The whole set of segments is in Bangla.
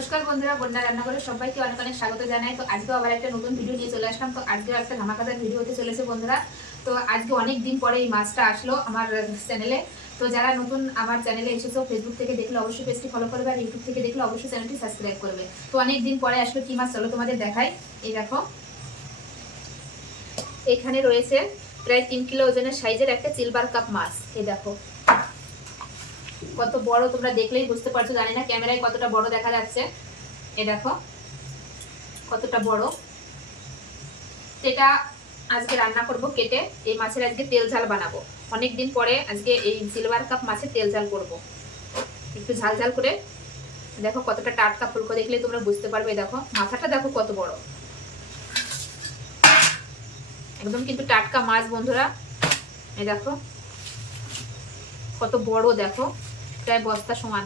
নমস্কার বন্ধুরা, বন্যা রান্না করে সবাইকে অনেক অনেক স্বাগত জানাই। তো আজকেও আবার একটা নতুন ভিডিও নিয়ে চলে আসলাম। তো আজকেও একটা ধামাকাদার ভিডিও হতে চলেছে বন্ধুরা। তো আজকে অনেক দিন পরে এই মাছটা আসলো আমার চ্যানেলে তো যারা নতুন আমার চ্যানেলে এসেছ ফেসবুক থেকে দেখলে অবশ্যই পেজটি ফলো করবে আর ইউটিউব থেকে দেখলে অবশ্যই চ্যানেলটি সাবস্ক্রাইব করবে। তো অনেক দিন পরে আসলো কি মাছ, চলো তোমাদের দেখাই। এই দেখো। এখানে রয়েছে প্রায় তিন কিলো ওজনের সাইজের একটা সিলভার কাপ মাছ। এই দেখো। কত বড় তোমরা দেখলেই বুঝতে পারছ, জানি না, ক্যামেরায় কতটা বড় দেখা যাচ্ছে। এ দেখো, কতটা বড়। সেটা আজকে রান্না করব কেটে, এই মাছের আজকে তেল ঝাল বানাবো। অনেক দিন পরে আজকে এই সিলভার কাপ মাছের তেল ঝাল করব। একটু ঝাল ঝাল করে, দেখো কতটা টাটকা ফুলকো দেখলে তোমরা বুঝতে পারবে, দেখো, মাথাটা দেখো কত বড়। একদম কিন্তু টাটকা মাছ, বন্ধুরা। এ দেখো, কত বড়, দেখো। প্রায় বস্তা সমান।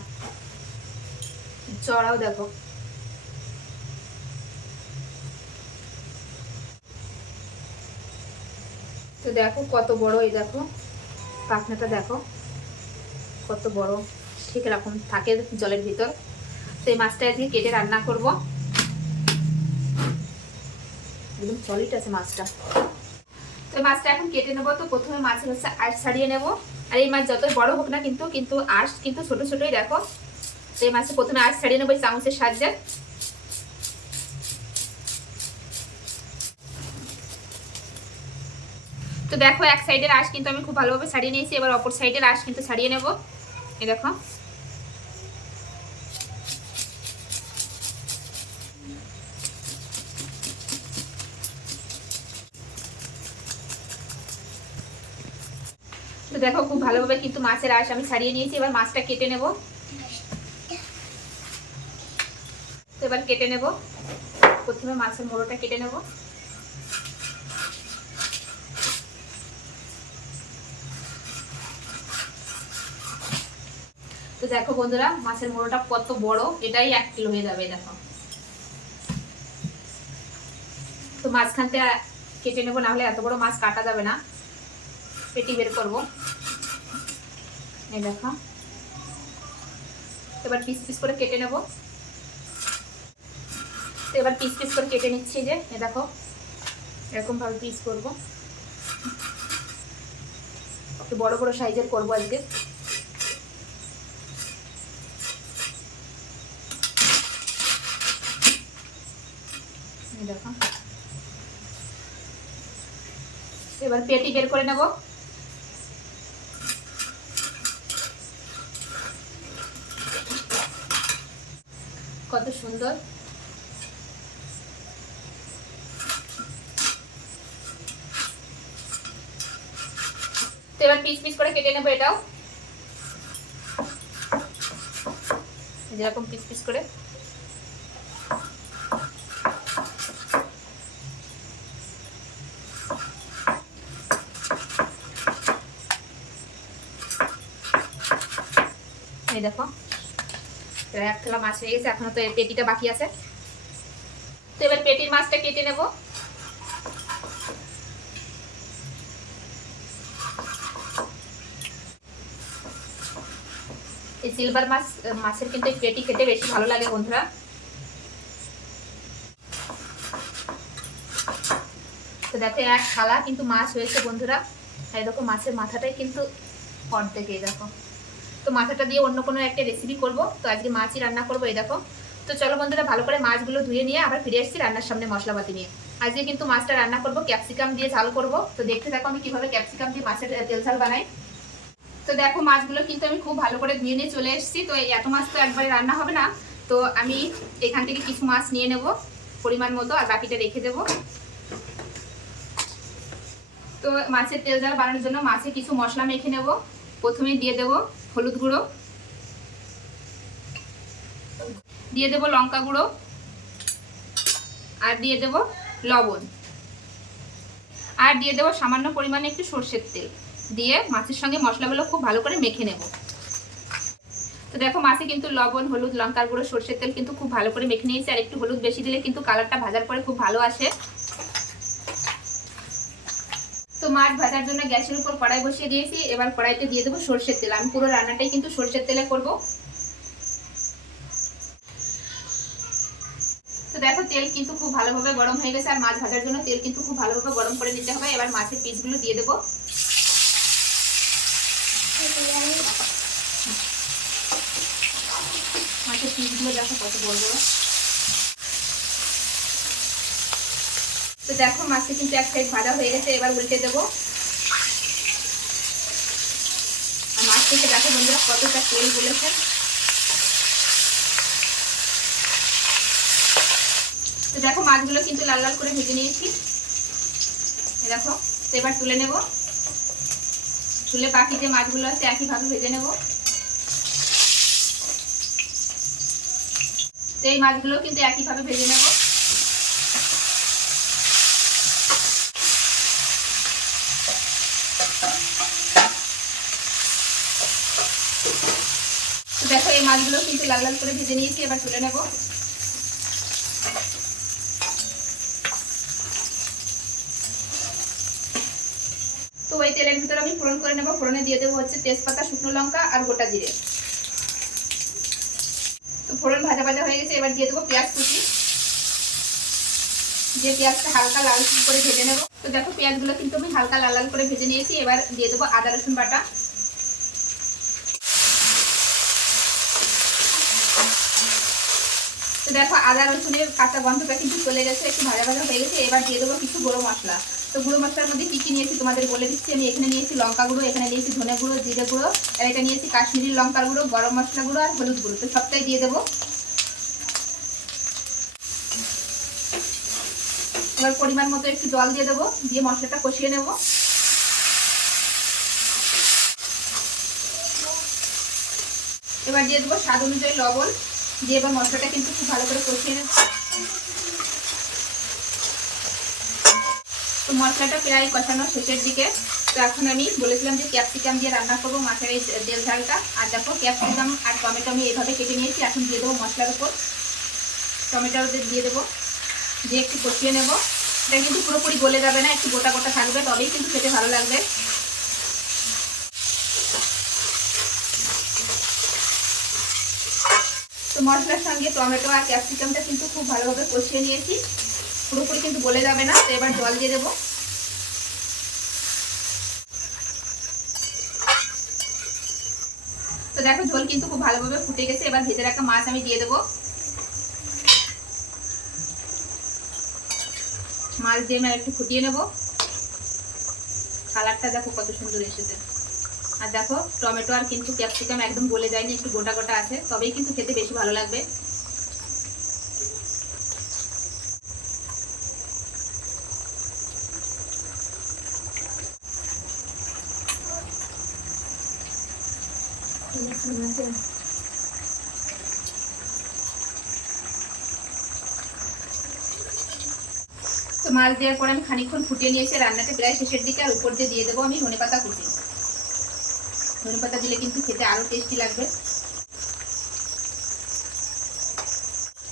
চড়াও দেখো। তো দেখো কত বড় এই দেখো, পাখনাটা দেখো। কত বড়, ঠিক এরকম থাকে জলের ভিতর। তো এই মাছটা আজকে কেটে রান্না করব। একদম সলিড আছে মাছটা। তো মাছটা এখন কেটে নেব। তো প্রথমে মাছের হচ্ছে আঁশ ছাড়িয়ে নেব। আর এই মাছ যতই বড় হোক না কিন্তু কিন্তু আঁশ কিন্তু ছোট ছোটই দেখো। এই মাছে প্রথমে আঁশ ছাড়িয়ে নেব চামচের সাহায্যে। তো দেখো এক সাইডের আঁশ কিন্তু আমি খুব ভালোভাবে ছাড়িয়ে নিয়েছি, এবার অপর সাইডের আঁশ কিন্তু ছাড়িয়ে নেব। এই দেখো। দেখো, খুব ভালোভাবে কিন্তু মাছের আশ আমি ছাড়িয়ে নিয়েছি। এবার মাছটা কেটে নেব। তো এবার কেটে নেব। প্রথমে মাছের মোড়োটা কেটে নেব। তো দেখো বন্ধুরা, মাছের মোড়োটা কত বড়, এটাই এক কিলো হয়ে যাবে, দেখো। তো মাঝখানতে কেটে নেব, না হলে এত বড় মাছ কাটা যাবে না। পেটি বের করব। এই দেখো। এবার পিস পিস করে কেটে নেব। তো এবার পিস পিস করে কেটে নিচ্ছি যে এ দেখো এরকম ভাবে পিস করব। একটু বড় বড় সাইজের করব আজকে। দেখো। এবার পেটি বের করে নেব। কত সুন্দর। তো এবার পিস পিস করে কেটে নেব এটাও। যেরকম পিস পিস করে। এই দেখো। এক থালা মাছ হয়ে গেছে, এখনও তো পেটিটা বাকি আছে। তো এবার পেটির মাছটা কেটে নেব। এই সিলভার মাছ, মাছের কিন্তু পেটি খেতে বেশি ভালো লাগে বন্ধুরা। তো দেখো, এক থালা কিন্তু মাছ হয়েছে বন্ধুরা। আর দেখো মাছের মাথাটাই কিন্তু অর্ধেক দেখো। তো মাথাটা দিয়ে অন্য কোনো একটা রেসিপি করব। তো আজকে মাছই রান্না করব, এই দেখো। তো চলো বন্ধুরা, ভালো করে মাছগুলো ধুয়ে নিয়ে আবার ফিরে আসছি রান্নার সামনে মশলাপাতি নিয়ে। আজকে কিন্তু মাছটা রান্না করব ক্যাপসিকাম দিয়ে ঝাল করব। তো দেখতে দেখো আমি কীভাবে ক্যাপসিকাম দিয়ে মাছের তেল ঝাল বানাই। তো দেখো মাছগুলো কিন্তু আমি খুব ভালো করে ধুয়ে নিয়ে চলে এসেছি। তো এত মাছ তো একবারে রান্না হবে না। তো আমি এখান থেকে কিছু মাছ নিয়ে নেব পরিমাণ মতো আর বাকিটা রেখে দেব। তো মাছের তেল ঝাল বানানোর জন্য মাছে কিছু মশলা মেখে নেব। প্রথমে দিয়ে দেব হলুদ গুঁড়ো। দিয়ে দেব লঙ্কা গুঁড়ো। আর দিয়ে দেব লবণ। আর দিয়ে দেব সামান্য পরিমাণে একটু সর্ষের তেল। দিয়ে মাছের সঙ্গে মশলাগুলো খুব ভালো করে মেখে নেব। তো দেখো মাছে কিন্তু লবণ, হলুদ, লঙ্কার গুঁড়ো, সর্ষের তেল কিন্তু খুব ভালো করে মেখে নিয়েছি। আর একটু হলুদ বেশি দিলে কিন্তু কালারটা ভাজার পরে খুব ভালো আসে। মাছ ভাজার জন্য গ্যাসের উপর কড়াই বসিয়ে দিয়েছি। এবার কড়াইতে দিয়ে দেবো সর্ষের তেল। আমি পুরো রান্নাটাই কিন্তু সর্ষের তেলে করব। তো দেখো, তেল কিন্তু খুব ভালোভাবে গরম হয়ে গেছে, আর মাছ ভাজার জন্য তেল কিন্তু খুব ভালোভাবে গরম করে নিতে হবে। এবার মাছের পিসগুলো দিয়ে দেবো। মাছের পিসগুলো দেখো কত বড় বড়। তো দেখো মাছটা কিন্তু এক সাইড ভাজা হয়ে গেছে, এবার উল্টে দেবো। আর মাছ থেকে দেখো বন্ধুরা কতটা তেল বলেছে তো দেখো মাছগুলো কিন্তু লাল লাল করে ভেজে নিয়েছি। দেখো, তো এবার তুলে নেব। তুলে বাকি যে মাছগুলো আছে একইভাবে ভেজে নেব। তো এই মাছগুলো কিন্তু একইভাবে ভেজে নেব। দেখো, এই মাছগুলো কিন্তু লাল লাল করে ভেজে নিয়েছি, এবার তুলে নেব। তো ওই তেলের ভিতরে আমি ফোড়ন করে নেব। ফোড়নে দিয়ে দেবো হচ্ছে তেজপাতা, শুকনো লঙ্কা আর গোটা জিরে। তো ফোড়ন ভাজা ভাজা হয়ে গেছে, এবার দিয়ে দেবো পেঁয়াজ কুচি। দিয়ে পেঁয়াজটা হালকা লাল করে ভেজে নেব। তো দেখো, পেঁয়াজগুলো কিন্তু আমি হালকা লাল লাল করে ভেজে নিয়েছি। এবার দিয়ে দেবো আদা রসুন বাটা। দেখো আদা রসুনের কাঁচা গন্ধটা কিন্তু চলে গেছে, একটু ভাজা ভাজা হয়ে গেছে, এবার দিয়ে দেবো কিছু গুঁড়ো মশলা। তো গুঁড়ো মশলার মধ্যে কী কী নিয়েছি তোমাদের বলে দিচ্ছি, আমি এখানে নিয়েছি লঙ্কা গুঁড়ো, এখানে নিয়েছি ধনে গুঁড়ো, জিরে গুঁড়ো, আর এটা নিয়েছি কাশ্মীরি লঙ্কার গুঁড়ো, গরম মশলা গুঁড়ো আর হলুদ গুঁড়ো, তো সবটাই দিয়ে দেবো। এবার পরিমাণ মতো একটু জল দিয়ে দেবো, দিয়ে মশলাটা কষিয়ে নেব। এবার দিয়ে দেবো স্বাদ অনুযায়ী লবণ। দিয়ে এবার মশলাটা কিন্তু খুব ভালো করে কষিয়ে নেব তো মশলাটা প্রায় কষানো শেষের দিকে। তো এখন আমি বলেছিলাম যে ক্যাপসিকাম দিয়ে রান্না করব মাছের এই তেল ঝালটা। আর দেখো, ক্যাপসিকাম আর টমেটো আমি এইভাবে কেটে নিয়েছি। এখন দিয়ে দেবো মশলার উপর। টমেটো দিয়ে দেবো, দিয়ে একটু কষিয়ে নেব। এটা কিন্তু পুরোপুরি গলে যাবে না, একটু গোটা গোটা থাকবে, তবেই কিন্তু খেতে ভালো লাগবে। তো মশলার সঙ্গে টমেটো আর ক্যাপসিকামটা কিন্তু খুব ভালোভাবে কষিয়ে নিয়েছি। পুরোপুরি কিন্তু গলে যাবে না, তো এবার জল দিয়ে দেবো। তো দেখো, ঝোল কিন্তু খুব ভালোভাবে ফুটে গেছে, এবার ভেজে রাখা মাছ আমি দিয়ে দেবো। মাছ দিয়ে আমি একটু ফুটিয়ে নেব। কালারটা দেখো কত সুন্দর এসেছে। আর দেখো, টমেটো আর কিন্তু ক্যাপসিকাম একদম গলে যায়নি, একটু গোটা গোটা আছে, তবেই কিন্তু খেতে বেশি ভালো লাগবে। তো মাছ দেওয়ার পর আমি খানিকক্ষণ ফুটিয়ে নিয়েছি, রান্নাটা প্রায় শেষের দিকে আর উপর দিয়ে দিয়ে দেবো, আমি ধনে পাতা কুচি। ধনে পাতা দিলে কিন্তু খেতে আরও টেস্টি লাগবে।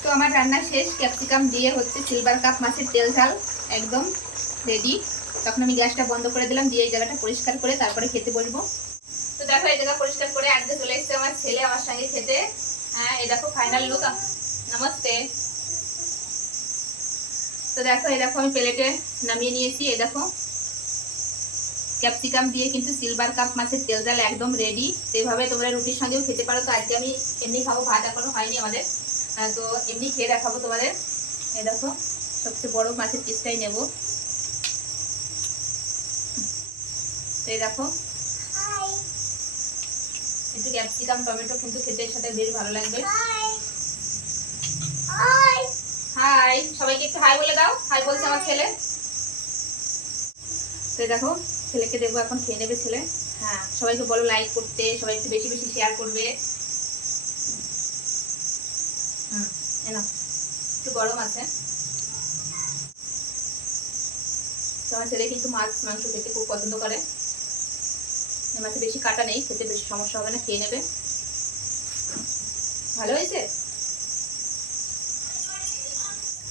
তো আমার রান্না শেষ ক্যাপসিকাম দিয়ে হচ্ছে সিলভার কাপ মাছের তেল ঝাল একদম রেডি তখন আমি গ্যাসটা বন্ধ করে দিলাম, দিয়ে এই জায়গাটা পরিষ্কার করে তারপরে খেতে বলব তো দেখো এই জায়গা পরিষ্কার করে আজকে চলে এসছে আমার ছেলে আমার সঙ্গে খেতে। হ্যাঁ এই দেখো ফাইনাল লুক নমস্তে। তো দেখো, এই দেখো আমি প্লেটে নামিয়ে নিয়েছি, এই দেখো। ক্যাপসিকাম দিয়ে কিন্তু সিলভার কাপ মাছের তেল জাল একদম রেডি সেভাবে তোমরা রুটির সঙ্গেও খেতে পারো। তো আজকে আমি এমনি খাব ভাত এখনও হয়নি আমাদের। তো এমনি খেয়ে দেখাবো তোমাদের। এই দেখো সবচেয়ে বড় মাছের পিসটাই নেব। তো এই দেখো। একটু ক্যাপসিকাম টমেটো কিন্তু খেতে সাথে বেশ ভালো লাগবে। হাই সবাইকে একটু হাই বলে দাও। হাই বলছে আমার ছেলে। তো দেখো। ছেলেকে দেখব, এখন খেয়ে নেবে ছেলে। হ্যাঁ সবাইকে বলো লাইক করতে, সবাই একটু বেশি বেশি শেয়ার করবে। হুম একটু গরম আছে। আমার ছেলে কিন্তু মাছ, মাংস খেতে খুব পছন্দ করে। মাছে বেশি কাটা নেই, খেতে বেশি সমস্যা হবে না, খেয়ে নেবে। ভালো হয়েছে?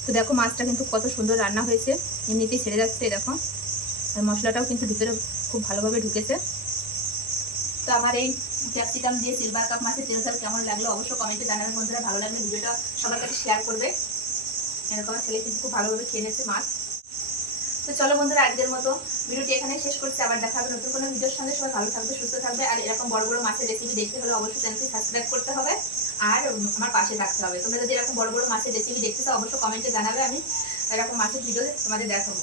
তো দেখো মাছটা কিন্তু কত সুন্দর রান্না হয়েছে। এমনিতেই ছেড়ে যাচ্ছে দেখো। আর মশলাটাও কিন্তু ভিতরে খুব ভালোভাবে ঢুকেছে। তো আমার এই ক্যাপসিকাম দিয়ে সিলভার কাপ মাছের তেল ঝাল কেমন লাগল অবশ্যই কমেন্টে জানাবেন। বন্ধুরা, ভালো লাগলে ভিডিওটা সবার কাছে শেয়ার করবে। এরকম ছেলে কিন্তু খুব ভালোভাবে খেয়ে নিয়েছে মাছ। তো চলো বন্ধুরা, আজকের মতো ভিডিওটি এখানে শেষ করছি। আবার দেখা হবে নতুন কোনো ভিডিওর সঙ্গে। সবাই ভালো থাকবে, সুস্থ থাকবে। আর এরকম বড় বড় মাছের রেসিপি দেখতে হলে অবশ্যই চ্যানেলটি সাবস্ক্রাইব করতে হবে। আর আমার পাশে থাকতে হবে। তোমরা যদি এরকম বড় বড় মাছের রেসিপি দেখতে চাও, অবশ্যই কমেন্টে জানাবে। আমি এরকম মাছের ভিডিও তোমাদের দেখাবো।